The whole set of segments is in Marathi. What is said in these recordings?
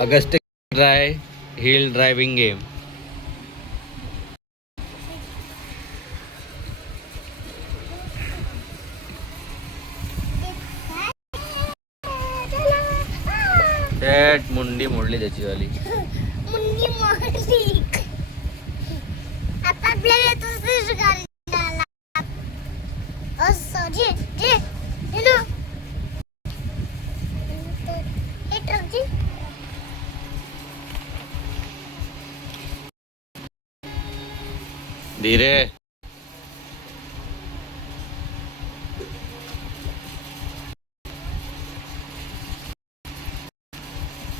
अगस्त ड्राय हिल ड्रायव्हिंग गेम. थेट मुंडी मोडली त्याची वाली. मुंडी मोडली. आता आपल्याला दुसरी गाडी द्यायला. असं जे जे हेलो हे ट्रकची धीरे.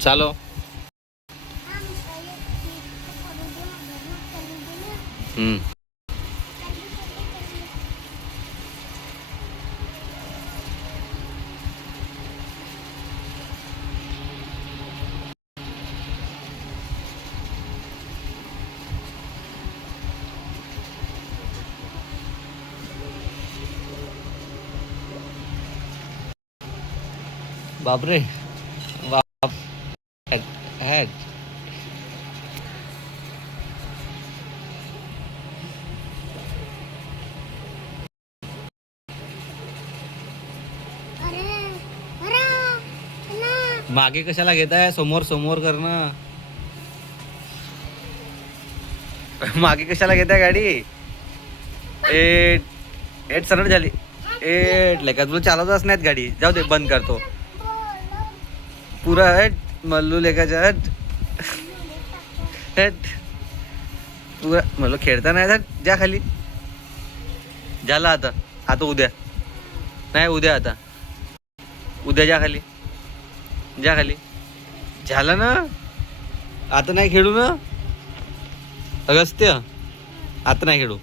चालो. बापरे. बाप. हॅट. मागे कशाला घेताय? समोर समोर करणं. मागे कशाला घेताय गाडी? एट सरळ झाली. लेका तुला चालवतच नाहीत गाडी. जाऊ दे, बंद करतो पुरा. मल्लू लेकाच्या पुरा मल्लू खेळता नाही. जा खाली. झाला आता. आता उद्या नाही, उद्या. आता उद्या जा खाली. जा खाली. झालं ना. आता नाही खेळू ना अगस्त्य. आता नाही खेळू.